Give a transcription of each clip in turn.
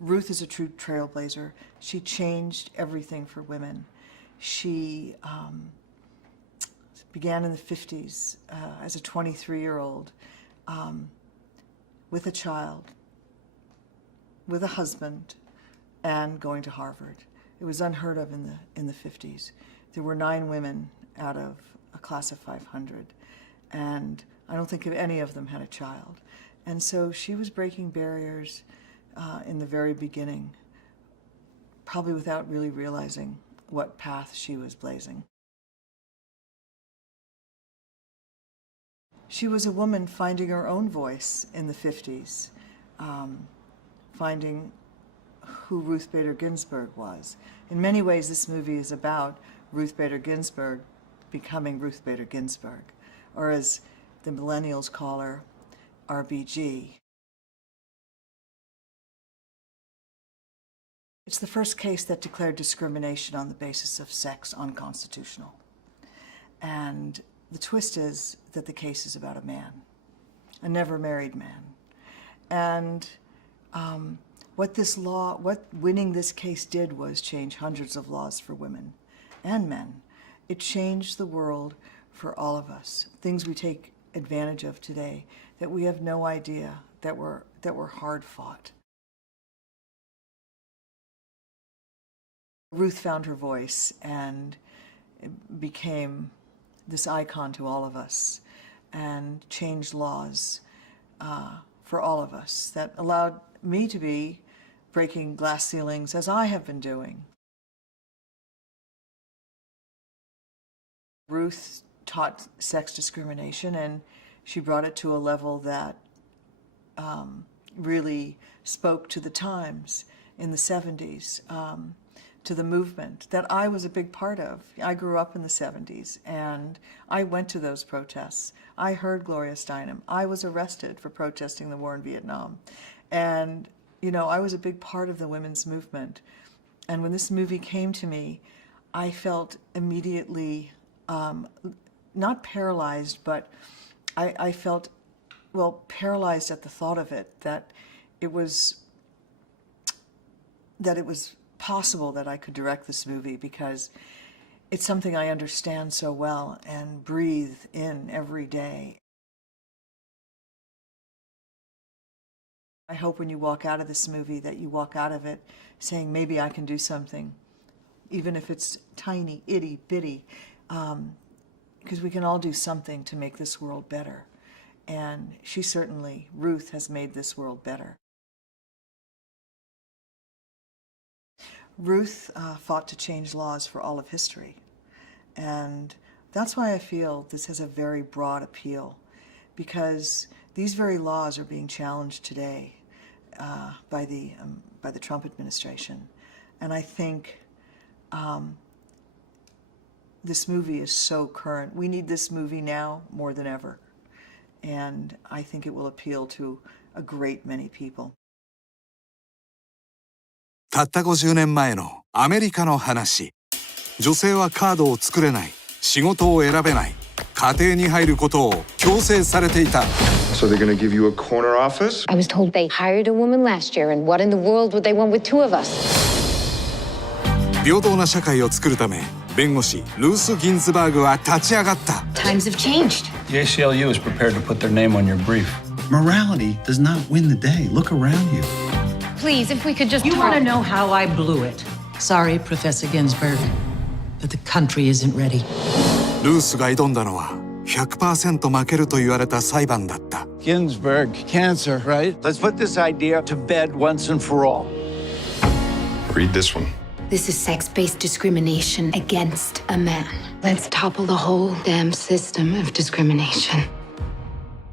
Ruth is a true trailblazer. She changed everything for women. She began in the 50s as a 23-year-old with a child, with a husband, and going to Harvard. It was unheard of in the 50s. There were 9 women out of a class of 500, and I don't think any of them had a child. And so she was breaking barriers in the very beginning, probably without really realizing what path she was blazing. She was a woman finding her own voice in the 50s, finding who Ruth Bader Ginsburg was. In many ways, this movie is about Ruth Bader Ginsburg becoming Ruth Bader Ginsburg, or as the millennials call her, RBG. It's the first case that declared discrimination on the basis of sex unconstitutional. And the twist is that the case is about a man, a never married man. And what winning this case did was change hundreds of laws for women and men. It changed the world for all of us. Things we take advantage of today that we have no idea that were hard fought. Ruth found her voice and became this icon to all of us and changed laws for all of us that allowed me to be breaking glass ceilings as I have been doing. Ruth taught sex discrimination, and she brought it to a level that really spoke to the times in the 70s, to the movement that I was a big part of. I grew up in the 70s, and I went to those protests. I heard Gloria Steinem. I was arrested for protesting the war in Vietnam. And, you know, I was a big part of the women's movement. And when this movie came to me, I felt immediately not paralyzed, but I felt, well, paralyzed at the thought of it, that it was possible that I could direct this movie, because it's something I understand so well and breathe in every day. I hope when you walk out of this movie that you walk out of it saying, maybe I can do something, even if it's tiny, itty bitty, because we can all do something to make this world better. And she certainly, Ruth, has made this world better. Ruth fought to change laws for all of history. And that's why I feel this has a very broad appeal, because these very laws are being challenged today by the Trump administration. And I think this movie is so current. We need this movie now more than ever. And I think it will appeal to a great many people. たった50年前のアメリカの話。女性はカードを作れない、仕事を選べない、家庭に入ることを強制されていた。So they're going to give you a corner office? I was told they hired a woman last year, and what in the world would they want with 2 of us? 平等な社会を作るため、弁護士ルース・ギンズバーグは立ち上がった。Times have changed. The ACLU is prepared to put their name on your brief. Morality does not win the day. Look around you. Please, if we could just You talk. want to know how I blew it? Sorry, Professor Ginsburg, but the country isn't ready. ルースが挑んだのは 100% 負けると言われた裁判だった。Ginsburg, cancer, right? Let's put this idea to bed once and for all. Read this one. This is sex-based discrimination against a man. Let's topple the whole damn system of discrimination.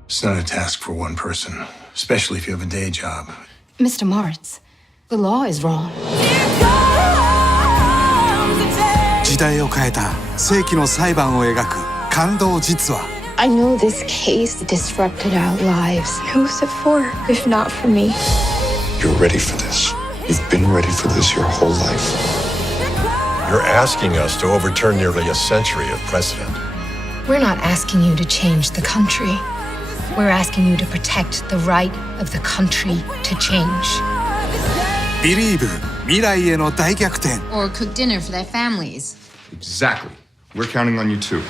It's not a task for one person, especially if you have a day job. Mr. Moritz, the law is wrong. 時代を変えた世紀の裁判を描く感動実話。I know this case disrupted our lives. Who's it for, if not for me? You're ready for this. You've been ready for this your whole life. You're asking us to overturn nearly a century of precedent. We're not asking you to change the country. We're asking you to protect the right of the country to change. ビリーブ未来への大逆転 Or cook dinner for their families. Exactly. We're counting on you too.